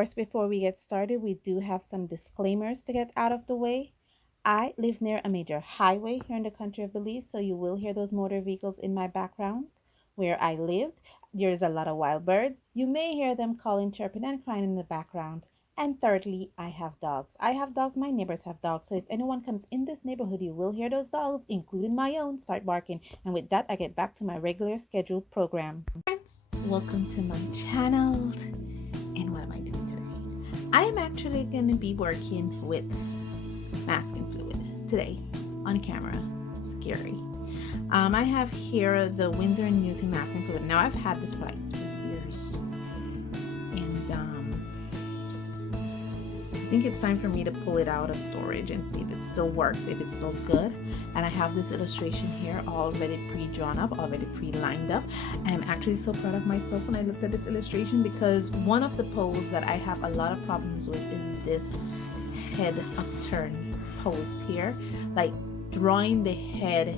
course, before we get started, we do have some disclaimers to get out of the way. I live near a major highway here in the country of Belize, so you will hear those motor vehicles in my background. Where I lived, there's a lot of wild birds. You may hear them calling, chirping, and crying in the background. And thirdly, I have dogs. I have dogs, my neighbors have dogs. So if anyone comes in this neighborhood, you will hear those dogs, including my own, start barking. And with that, I get back to my regular scheduled program. Friends, welcome to my channel. And what am I doing today? I am actually going to be working with masking fluid today on camera. Scary. I have here the Winsor Newton masking fluid. Now I've had this for like 3 years, and I think it's time for me to pull it out of storage and see if it still works, if it's still good. And I have this illustration here already pre-drawn up, already pre-lined up. I'm actually so proud of myself when I looked at this illustration, because one of the poses that I have a lot of problems with is this head upturn pose here, like drawing the head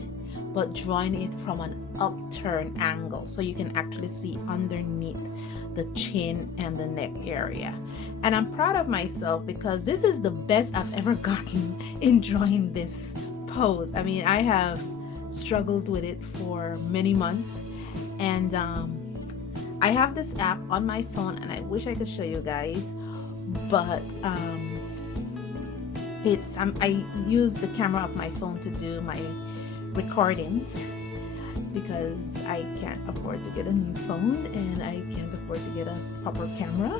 but drawing it from an upturn angle so you can actually see underneath the chin and the neck area. And I'm proud of myself because this is the best I've ever gotten in drawing this pose. I mean, I have struggled with it for many months, and I have this app on my phone, and I wish I could show you guys, but I use the camera of my phone to do my recordings because I can't afford to get a new phone and I can't afford to get a proper camera,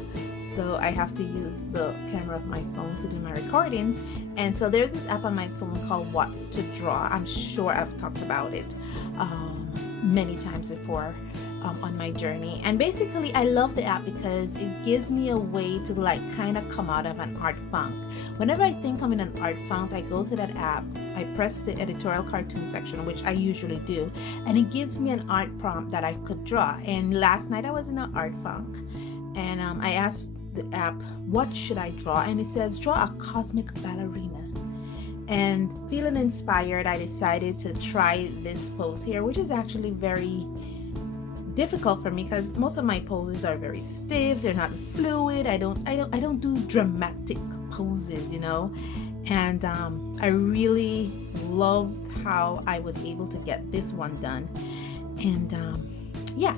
so I have to use the camera of my phone to do my recordings. And so there's this app on my phone called What to Draw. I'm sure I've talked about it many times before on my journey, and basically I love the app because it gives me a way to like kind of come out of an art funk. Whenever I think I'm in an art funk, I go to that app, I press the editorial cartoon section, which I usually do, and it gives me an art prompt that I could draw. And last night I was in an art funk, and I asked the app, what should I draw? And it says, draw a cosmic ballerina. And feeling inspired, I decided to try this pose here, which is actually very difficult for me because most of my poses are very stiff, they're not fluid. I don't do dramatic poses, you know. And I really loved how I was able to get this one done. And yeah,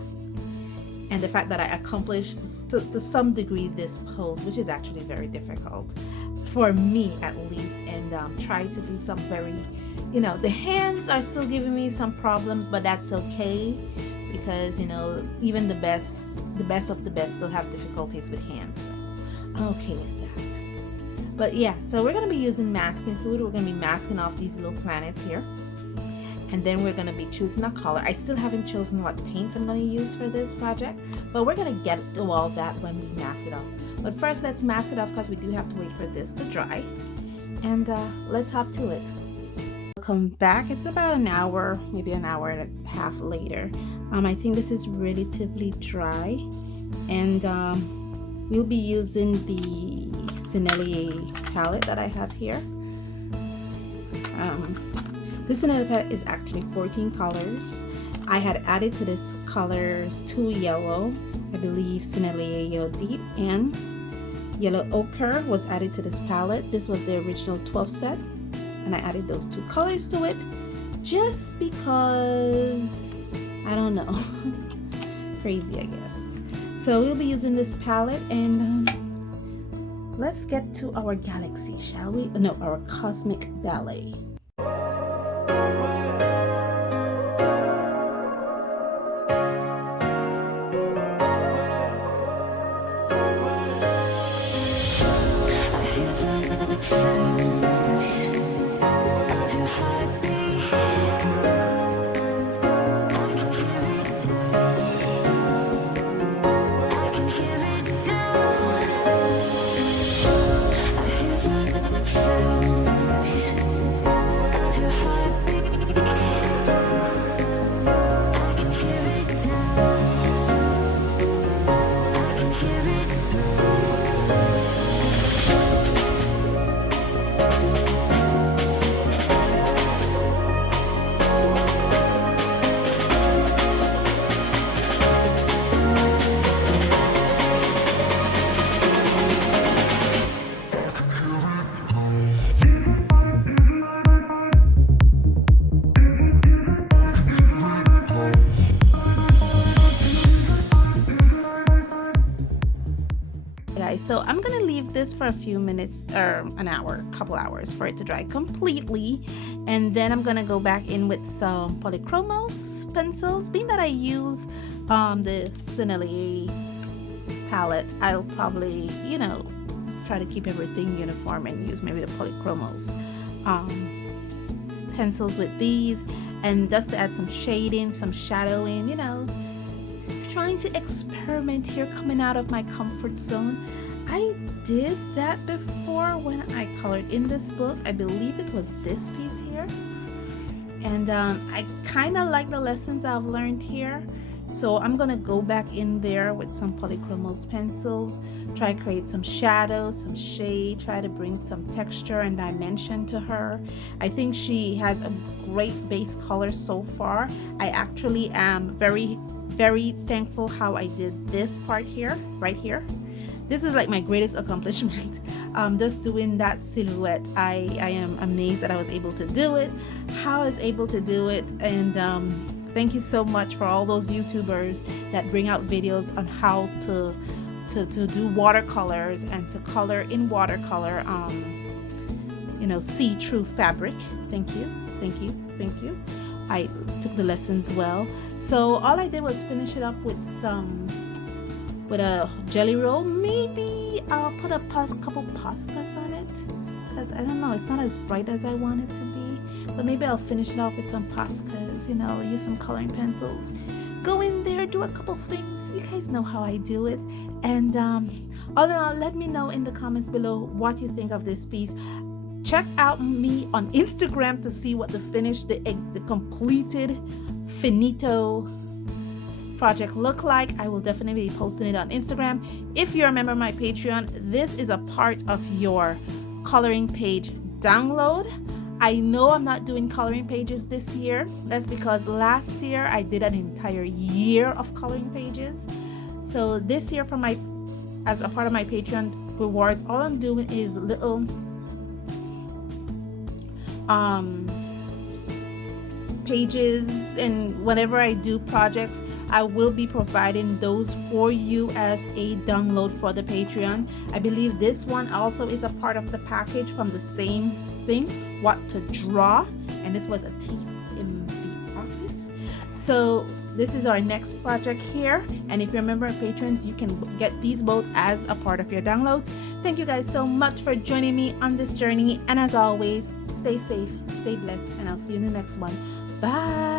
and the fact that I accomplished to some degree this pose, which is actually very difficult for me at least, and try to do some very, you know, the hands are still giving me some problems, but that's okay, because you know, even the best of the best still have difficulties with hands, so I'm okay with that. But yeah, so we're going to be using masking fluid. We're going to be masking off these little planets here, and then we're going to be choosing a color. I still haven't chosen what paints I'm going to use for this project, but we're going to get to all that when we mask it off. But first, let's mask it off because we do have to wait for this to dry, and let's hop to it. Come back. It's about an hour, maybe an hour and a half later. I think this is relatively dry, and we'll be using the Sennelier palette that I have here. This Sennelier palette is actually 14 colors. I had added to this colors 2 yellow, I believe Sennelier Yellow Deep and Yellow Ochre was added to this palette. This was the original 12 set, and I added those 2 colors to it just because, I don't know, crazy I guess. So we'll be using this palette, and let's get to our galaxy, shall we? No, our cosmic ballet. So I'm gonna leave this for a few minutes or an hour, couple hours for it to dry completely, and then I'm gonna go back in with some polychromos pencils. Being that I use the Sennelier palette, I'll probably, you know, try to keep everything uniform and use maybe the polychromos pencils with these, and just to add some shading, some shadowing, you know, trying to experiment here, coming out of my comfort zone. I did that before when I colored in this book. I believe it was this piece here, and I kind of like the lessons I've learned here. So I'm gonna go back in there with some polychromos pencils, try to create some shadows, some shade, try to bring some texture and dimension to her. I think she has a great base color so far. I actually am very thankful how I did this part here, right here. This is like my greatest accomplishment. Just doing that silhouette. I am amazed that I was able to do it, how I was able to do it, and thank you so much for all those YouTubers that bring out videos on how to do watercolors and to color in watercolor, you know, see-through fabric. Thank you, thank you, thank you. I took the lessons well. So all I did was finish it up with a jelly roll. Maybe I'll put a couple pastas on it, because I don't know, it's not as bright as I want it to be. But maybe I'll finish it off with some pastas, you know, use some coloring pencils, go in there, do a couple things. You guys know how I do it. And all in all, let me know in the comments below what you think of this piece. Check out me on Instagram to see what the finished, the completed finito project look like. I will definitely be posting it on Instagram. If you're a member of my Patreon, this is a part of your coloring page download. I know I'm not doing coloring pages this year. That's because last year I did an entire year of coloring pages. So this year, as a part of my Patreon rewards, all I'm doing is little pages, and whenever I do projects, I will be providing those for you as a download for the Patreon. I believe this one also is a part of the package from the same thing, What to Draw, and this was a thief in the office. So this is our next project here, and if you're a member of patrons, you can get these both as a part of your downloads. Thank you guys so much for joining me on this journey, and as always, stay safe, stay blessed, and I'll see you in the next one. Bye.